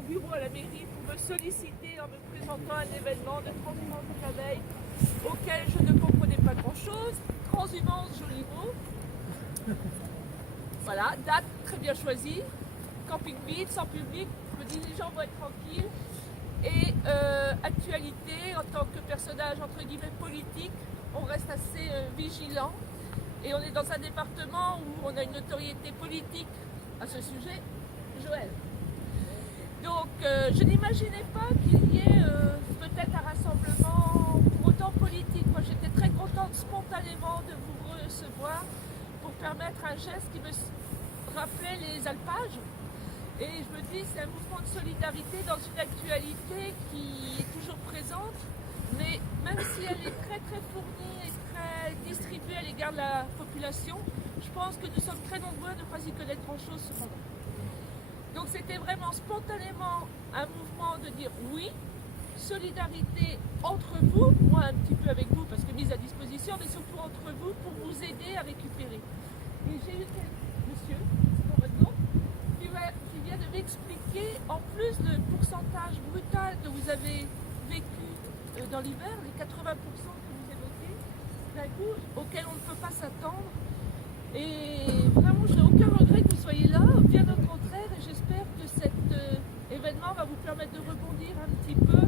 mon bureau à la mairie pour me solliciter en me présentant un événement de transhumance de la veille auquel je ne comprenais pas grand-chose. Transhumance, joli mot. Voilà, date très bien choisie. Camping vide, sans public. Je me dis les gens vont être tranquilles. Et actualité, en tant que personnage entre guillemets politique, on reste assez vigilant. Et on est dans un département où on a une notoriété politique à ce sujet. Joël. Donc je n'imaginais pas qu'il y ait peut-être un rassemblement pour autant politique. Moi j'étais très contente spontanément de vous recevoir pour permettre un geste qui me rappelait les alpages. Et je me dis c'est un mouvement de solidarité dans une actualité qui est toujours présente, mais même si elle est très très fournie et très distribuée à l'égard de la population, je pense que nous sommes très nombreux à ne pas y connaître grand-chose cependant. Donc c'était vraiment spontanément un mouvement de dire oui, solidarité entre vous, moi un petit peu avec vous parce que mise à disposition, mais surtout entre vous pour vous aider à récupérer. Et j'ai eu monsieur, c'est pas votre nom, qui vient de m'expliquer en plus le pourcentage brutal que vous avez vécu dans l'hiver, les 80% que vous évoquez, d'un coup auquel on ne peut pas s'attendre. Et vraiment, je n'ai aucun regret que vous soyez là, bien au contraire, et j'espère que cet événement va vous permettre de rebondir un petit peu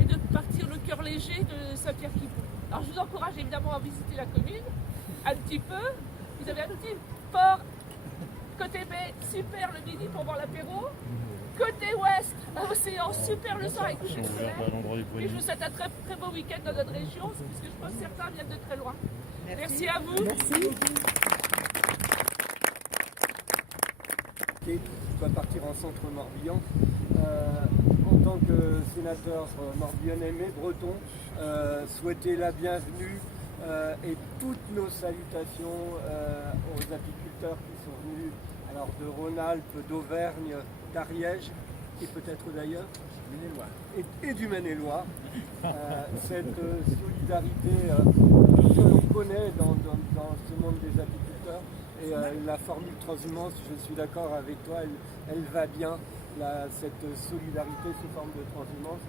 et de partir le cœur léger de Saint-Pierre-qui-Pont. Alors je vous encourage évidemment à visiter la commune, un petit peu. Vous avez un petit port côté baie, super le midi pour voir l'apéro. Côté ouest, océan, super le soir avec coucher de soleil. Et je vous souhaite un très, très beau week-end dans notre région, puisque je pense que certains viennent de très loin. Merci à vous. Merci. Qui va partir en centre Morbihan. En tant que sénateur morbihanais mais breton, souhaiter la bienvenue et toutes nos salutations aux apiculteurs qui sont venus alors de Rhône-Alpes, d'Auvergne, d'Ariège et peut-être d'ailleurs et du Maine-et-Loire. Cette solidarité que l'on connaît dans ce monde des apiculteurs. Et la formule transhumance, je suis d'accord avec toi, elle va bien, cette solidarité sous forme de transhumance.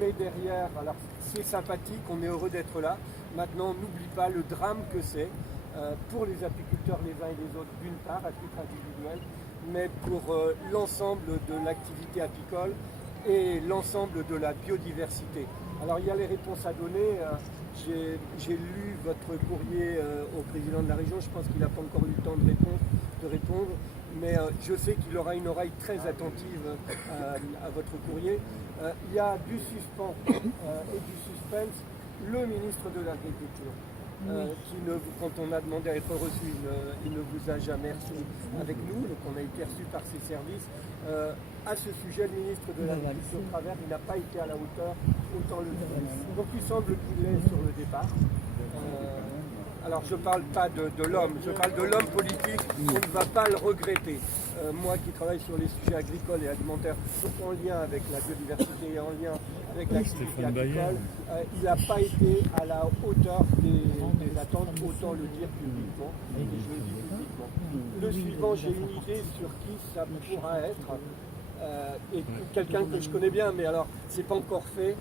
Mais derrière, alors c'est sympathique, on est heureux d'être là. Maintenant, n'oublie pas le drame que c'est pour les apiculteurs les uns et les autres, d'une part, à titre individuel, mais pour l'ensemble de l'activité apicole et l'ensemble de la biodiversité. Alors il y a les réponses à donner. J'ai lu votre courrier au président de la région, je pense qu'il n'a pas encore eu le temps de répondre, mais je sais qu'il aura une oreille très attentive à votre courrier. Il y a du suspens et du suspense. Le ministre de l'Agriculture, quand on a demandé à être reçu, il ne vous a jamais reçu avec nous, donc on a été reçu par ses services. À ce sujet, le ministre de l'Agriculture Travers, il n'a pas été à la hauteur, autant le dire. Donc il semble qu'il est sur le départ. Alors je ne parle pas de l'homme, je parle de l'homme politique, on ne va pas le regretter. Moi qui travaille sur les sujets agricoles et alimentaires, en lien avec la biodiversité et en lien avec l'activité agricole, il n'a pas été à la hauteur des attentes, autant le dire publiquement, et je le dis publiquement. Le suivant, j'ai une idée sur qui ça pourra être, et quelqu'un que je connais bien, mais alors c'est pas encore fait.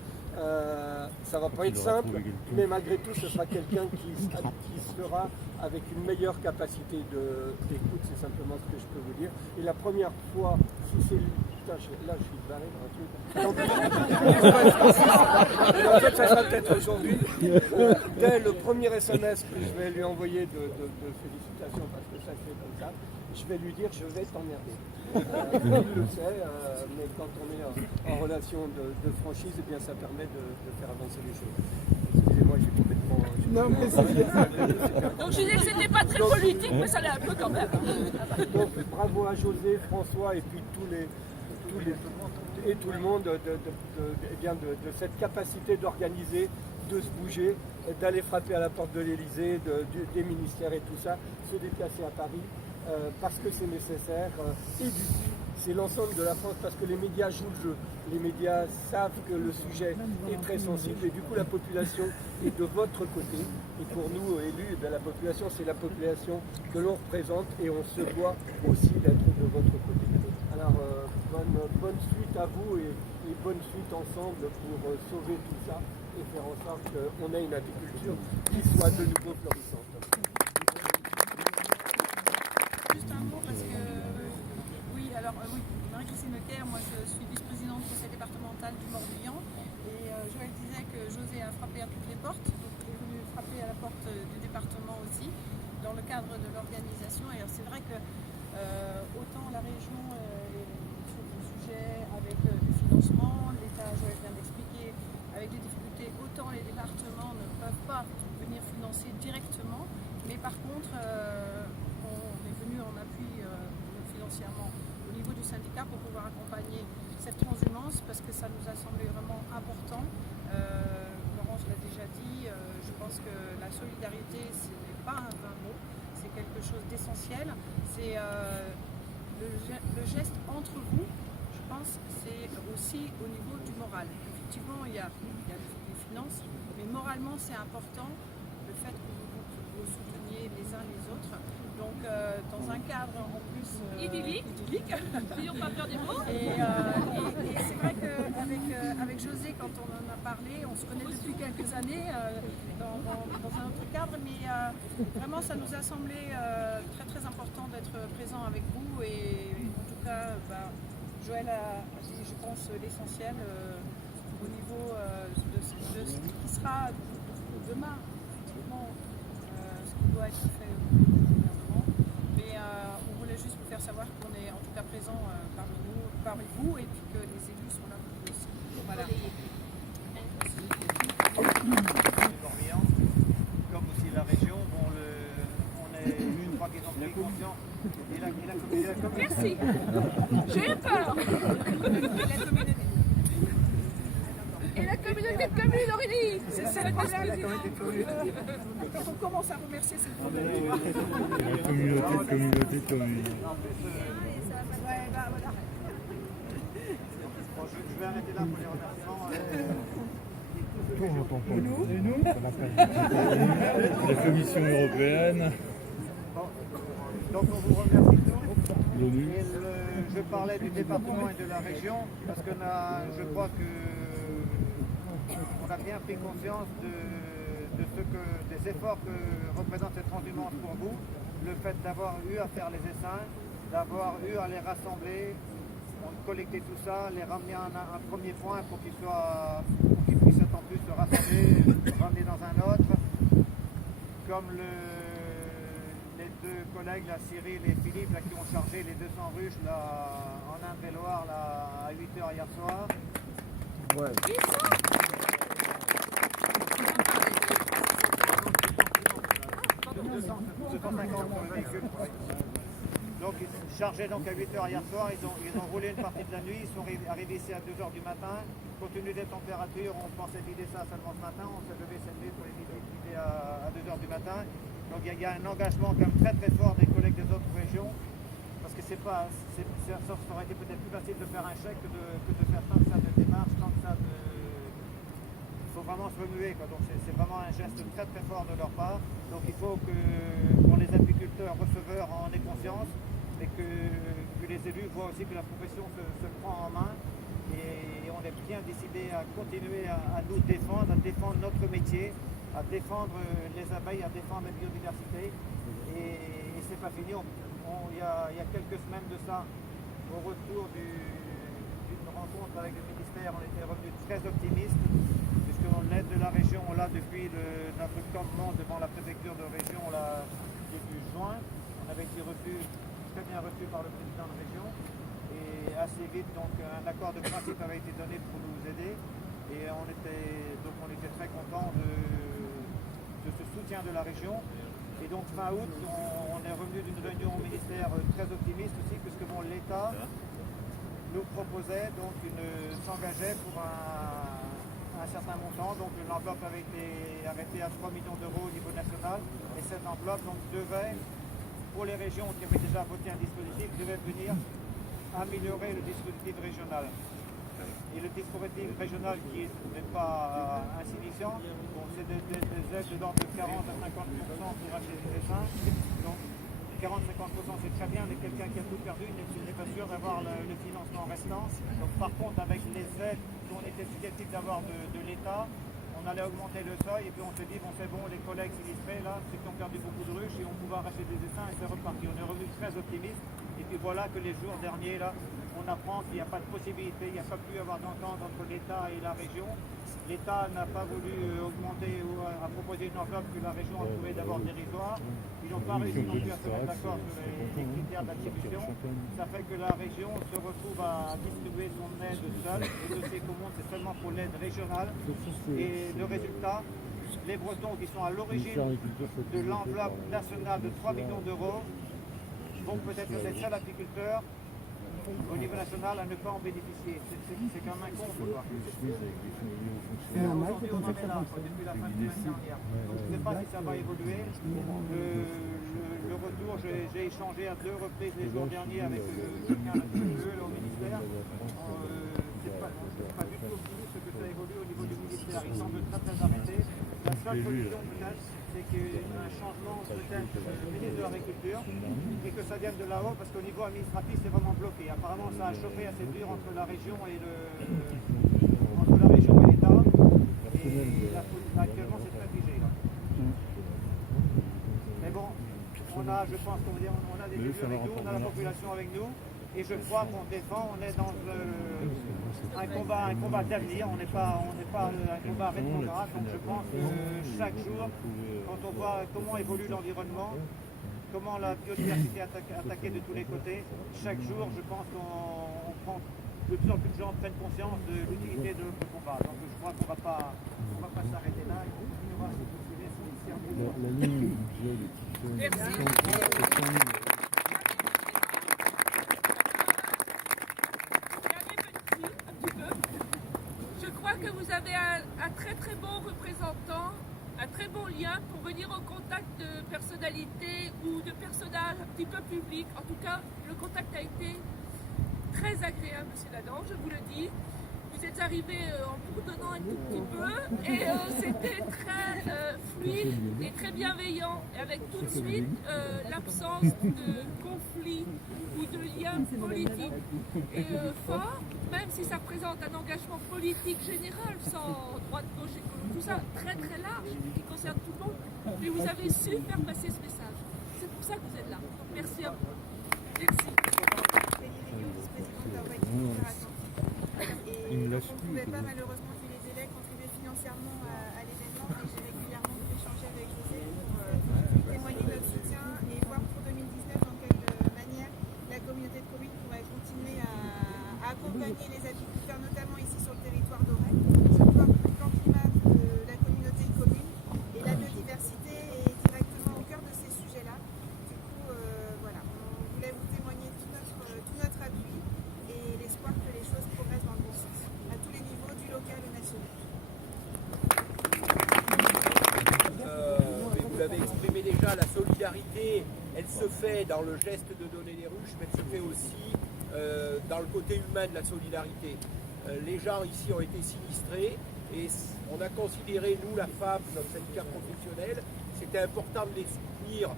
Ça va pas être simple, mais malgré tout, ce sera quelqu'un qui sera avec une meilleure capacité d'écoute, c'est simplement ce que je peux vous dire. Et la première fois, si c'est lui, putain, là je suis barré dans un truc. En fait, ça sera peut-être aujourd'hui. Dès le premier SMS que je vais lui envoyer de félicitations, parce que ça se fait comme ça, je vais lui dire je vais t'emmerder. Il le sait, mais quand on est en relation de franchise, eh bien, ça permet de faire avancer les choses. Excusez-moi, j'ai complètement... Non, mais c'est... Donc je disais que c'était pas très politique, mais ça l'est un peu quand même. Donc bravo à José, François et puis tout le monde de cette capacité d'organiser, de se bouger, d'aller frapper à la porte de l'Élysée, des ministères et tout ça, se déplacer à Paris. Parce que c'est nécessaire, et du coup, c'est l'ensemble de la France, parce que les médias jouent le jeu. Les médias savent que le sujet est très sensible, et du coup la population est de votre côté. Et pour nous, élus, la population, c'est la population que l'on représente, et on se doit aussi d'être de votre côté. Alors, bonne bonne suite à vous et bonne suite ensemble pour sauver tout ça et faire en sorte qu'on ait une apiculture qui soit de nouveau florissante. Juste un mot parce que oui, Marie-Christine Leclerc, moi je suis vice-présidente du conseil départemental du Morbihan et Joël disait que José a frappé à toutes les portes, donc il est venu frapper à la porte du département aussi dans le cadre de l'organisation. Et c'est vrai que autant la région sur le sujet avec du financement, l'État, Joël vient d'expliquer, avec des difficultés, autant les départements ne peuvent pas venir financer directement, mais par contre on est venu en appui financièrement au niveau du syndicat pour pouvoir accompagner cette transhumance parce que ça nous a semblé vraiment important. Laurence l'a déjà dit, je pense que la solidarité ce n'est pas un vain mot, c'est quelque chose d'essentiel, c'est le geste entre vous, je pense que c'est aussi au niveau du moral. Effectivement il y a les finances, mais moralement c'est important le fait que vous souteniez les uns les autres. Donc dans un cadre en plus idyllique, n'ayons pas peur des mots. Et c'est vrai qu'avec José, quand on en a parlé, on se connaît depuis quelques années dans un autre cadre, mais vraiment ça nous a semblé très très important d'être présent avec vous et en tout cas Joël a dit je pense l'essentiel au niveau de ce qui sera demain, effectivement, ce qui doit être fait au niveau du gouvernement. Mais on voulait juste vous faire savoir qu'on est en tout cas présent parmi vous et puis que les élus sont là pour vous aussi. Voilà. Comme aussi la région, je crois qu'ils ont pris conscience. Merci. J'ai eu peur. Et la communauté de communes, Aurélie. C'est le problème. Quand on commence à remercier, c'est le problème. La communauté de communes. Voilà. Bon, je vais arrêter là pour les remerciements. La Commission européenne, Donc on vous remercie tous. l'ONU. Et je parlais du département et de la région parce que je crois que on a bien pris conscience des efforts que représente cette transhumance pour vous, le fait d'avoir eu à faire les essaims, d'avoir eu à les rassembler, collecter tout ça, les ramener à un premier point pour qu'ils puissent en plus se rassembler, ramener dans un autre, comme les deux collègues, là, Cyril et Philippe, là, qui ont chargé les 200 ruches là, en Indre-et-Loire à 8h hier soir. Ouais. 250 sur le véhicule. Donc ils chargeaient donc à 8h hier soir, ils ont roulé une partie de la nuit, ils sont arrivés ici à 2h du matin. Compte tenu des températures, on pensait vider ça seulement ce matin, on s'est levé cette nuit pour les vider à 2h du matin. Donc il y a un engagement quand même très très fort des collègues des autres régions, parce que ça aurait été peut-être plus facile de faire un chèque que de faire tant que ça de démarches, tant que ça de... Il faut vraiment se remuer, quoi. Donc c'est vraiment un geste très très fort de leur part. Donc il faut que les apiculteurs receveurs en aient conscience et que les élus voient aussi que la profession se prend en main et on est bien décidé à continuer à nous défendre, à défendre notre métier, à défendre les abeilles, à défendre la biodiversité et c'est pas fini. Il y a quelques semaines de ça, au retour d'une rencontre avec le ministère, on était revenu très optimiste puisque l'aide de la région, on l'a depuis notre campement devant la préfecture de région début juin. On avait été très bien reçu par le président de région et assez vite donc un accord de principe avait été donné pour nous aider et on était très contents de ce soutien de la région. Et donc fin août, on est revenu d'une réunion au ministère très optimiste aussi puisque l'État nous proposait donc s'engageait pour un certain montant. Donc l'enveloppe avait été arrêtée à 3 millions d'euros au niveau national et cette enveloppe donc devait, pour les régions qui avaient déjà voté un dispositif, devait venir améliorer le dispositif régional. Et le dispositif régional qui n'est pas insignifiant, c'est des aides de l'ordre de 40 à 50% pour acheter des essaims. Donc 40-50% c'est très bien, mais quelqu'un qui a tout perdu n'est pas sûr d'avoir le financement restant. par contre, avec les aides qu'on était susceptibles d'avoir de l'État, on allait augmenter le seuil et puis on s'est dit, bon c'est bon, les collègues sinistrés là, ceux qui ont perdu beaucoup de ruches, et on pouvait arracher des dessins et c'est reparti. On est revenu très optimiste et puis voilà que les jours derniers là, on apprend qu'il n'y a pas de possibilité, il n'y a pas pu y avoir d'entente entre l'État et la région. L'État n'a pas voulu augmenter ou a proposé une enveloppe que la région a trouvée d'abord dérisoire. Ils n'ont pas réussi non plus à se mettre d'accord sur les critères d'attribution. Ça fait que la région se retrouve à distribuer son aide seule. Les dossiers communs, c'est seulement pour l'aide régionale. Et le résultat, les Bretons qui sont à l'origine de l'enveloppe nationale de 3 millions d'euros vont peut-être être les seuls apiculteurs au niveau national à ne pas en bénéficier. C'est quand même un con, quoi. Aujourd'hui, on en est là, depuis la fin de semaine dernière. Donc, je ne sais pas si ça va évoluer. Le retour, j'ai échangé à 2 reprises les jours derniers avec quelqu'un au ministère. C'est pas du tout optimiste que ça évolue au niveau du ministère. Il semble très très arrêté. La seule solution peut-être, c'est qu'il y ait un changement peut-être du ministre de l'Agriculture et que ça vienne de là-haut parce qu'au niveau administratif c'est vraiment bloqué. Apparemment ça a chauffé assez dur entre la région et l'État et actuellement c'est très figé là. Mais bon, on a, je pense qu'on a des élus avec nous, on a la population avec nous et je crois qu'on défend, on est dans un combat d'avenir, on n'est pas un combat rétrograde, donc je pense que chaque jour, quand on voit comment évolue l'environnement, comment la biodiversité est attaquée de tous les côtés, chaque jour, je pense qu'on prend, de plus en plus de gens prennent conscience de l'utilité de notre combat. Donc je crois qu'on ne va pas s'arrêter là, il continuera à se poursuivre ici en Je crois que vous avez un très très bon représentant, un très bon lien pour venir au contact de personnalités ou de personnages un petit peu publics. En tout cas, le contact a été très agréable, monsieur Ladan, je vous le dis. Vous êtes arrivé en bourdonnant un tout petit peu et c'était très fluide et très bienveillant, et avec tout de suite l'absence de conflit ou de lien politique et fort, même si ça représente un engagement politique général, sans droite, gauche, écolo, tout ça, très très large, qui concerne tout le monde, mais vous avez su faire passer ce message. C'est pour ça que vous êtes là. Donc, merci à vous. Merci. Et on ne pouvait pas malheureusement, vu les délais, contribuer financièrement à l'événement, mais j'ai régulièrement échangé avec José pour témoigner de notre soutien et voir pour 2019 dans quelle manière la communauté de communes pourrait continuer à accompagner les apiculteurs, notamment ici sur le territoire d'Auray. Je vois que le plan climat de la communauté de communes et la biodiversité est directement au cœur de ces sujets-là. Du coup, voilà, on voulait vous témoigner tout notre appui et l'espoir que les choses progressent dans le bon sens, à tous les niveaux, du local au national. Vous l'avez exprimé déjà, la solidarité, elle se fait dans le geste de donner des ruches, mais elle se fait aussi dans le côté humain de la solidarité. Les gens ici ont été sinistrés et on a considéré, nous, la FAP, notre syndicat professionnel, c'était important de les soutenir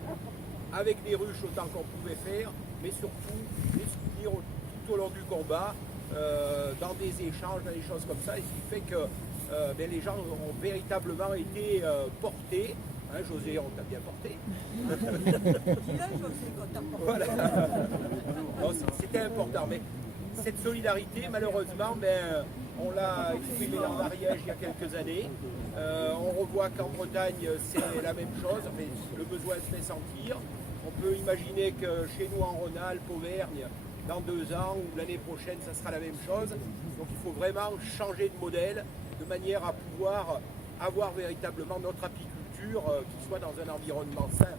avec des ruches autant qu'on pouvait faire, mais surtout les soutenir tout au long du combat, dans des échanges, dans des choses comme ça, et ce qui fait que les gens ont véritablement été portés. Hein, José, on t'a bien porté. Voilà. C'était important, mais cette solidarité, malheureusement, on l'a exprimée dans l'Ariège il y a quelques années. On revoit qu'en Bretagne, c'est la même chose, mais le besoin se fait sentir. On peut imaginer que chez nous en Rhône-Alpes, Auvergne, dans 2 ans ou l'année prochaine, ça sera la même chose. Donc il faut vraiment changer de modèle de manière à pouvoir avoir véritablement notre apiculture qui soit dans un environnement sain.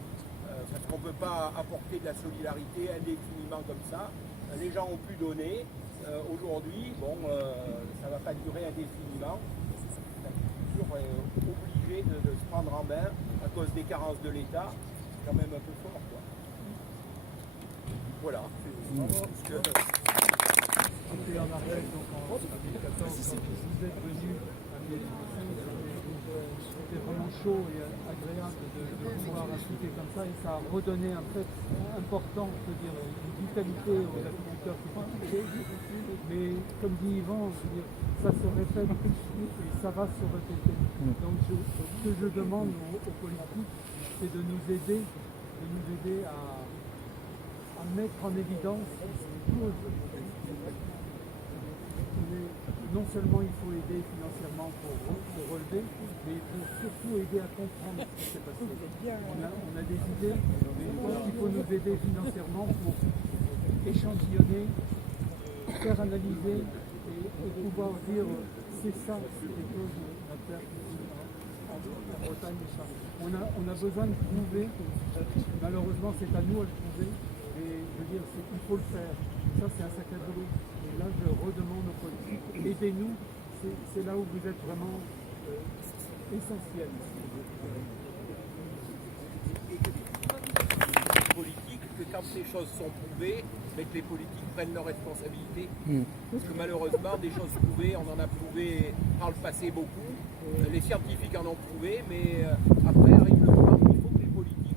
Parce qu'on ne peut pas apporter de la solidarité indéfiniment comme ça. Les gens ont pu donner. Aujourd'hui, bon, ça ne va pas durer indéfiniment. L'agriculture est obligée de se prendre en main à cause des carences de l'État. C'est quand même un peu fort, quoi. Voilà. J'étais en Ariège donc en 2014 quand vous êtes venu c'était vraiment chaud et agréable de pouvoir appliquer comme ça et ça a redonné un fait important, je veux dire, une vitalité aux agriculteurs qui font appliquer, mais comme dit Yvan, je veux dire, ça se répète et ça va se répéter. Donc ce que je demande aux politiques, c'est de nous aider à mettre en évidence ces causes. Non seulement il faut aider financièrement pour relever, mais il faut surtout aider à comprendre ce qui s'est passé. On a des idées, mais je pense qu'il faut nous aider financièrement pour échantillonner, faire analyser et pouvoir dire c'est ça, c'est les causes de la perte en Bretagne et ça. On a besoin de prouver, malheureusement c'est à nous à le prouver, et je veux dire, il faut le faire. Ça c'est un sacré boulot. Et là je redemande aux politiques, aidez-nous, c'est là où vous êtes vraiment essentiels. Politique, que quand les choses sont prouvées, mais que les politiques prennent leurs responsabilités. Parce que malheureusement, des choses prouvées, on en a prouvé par le passé beaucoup. Les scientifiques en ont prouvé, mais après arrive le moment où il faut que les politiques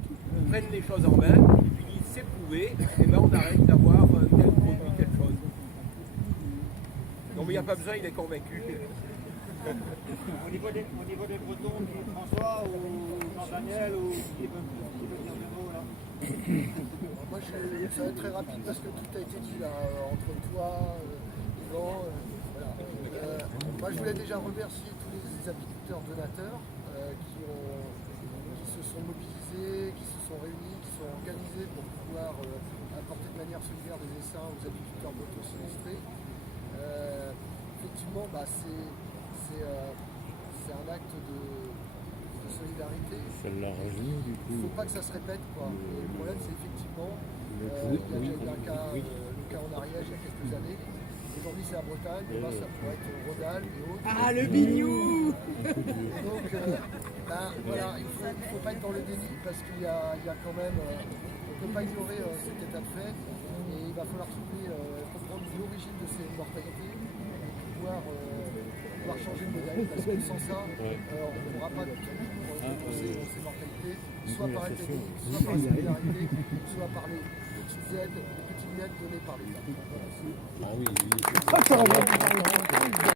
prennent les choses en main et puis disent c'est prouvé, et ben on arrête d'avoir tel produit, telle chose. Donc il n'y a pas besoin, il est convaincu. Au niveau des Bretons, François ou Jean-Daniel ou qui veut dire de mots là? Moi, ça va être très rapide parce que tout a été dit là, entre toi, Yvan. Voilà. Moi, je voulais déjà remercier tous les apiculteurs donateurs qui se sont mobilisés, qui se sont réunis, qui sont organisés pour pouvoir apporter de manière solidaire des essaims aux apiculteurs bretons sinistrés. Effectivement, c'est un acte de solidarité. Ça l'a revenu du coup. Il ne faut pas que ça se répète, quoi. Et le problème, c'est effectivement, il y a déjà eu le cas en Ariège il y a quelques années. Aujourd'hui, c'est la Bretagne, demain, ça pourrait être Rodal et autres. Ah, le bignou! Donc, voilà, il ne faut pas être dans le déni parce qu'il y a quand même, on ne peut pas ignorer cet état de fait. Et il va falloir comprendre l'origine de ces mortalités et pouvoir changer de modèle, parce que sans ça, on ne pourra pas toujours ces mortalités, soit par la technique, soit par la solidarité, soit par les petites aides données par l'État. Ah oui.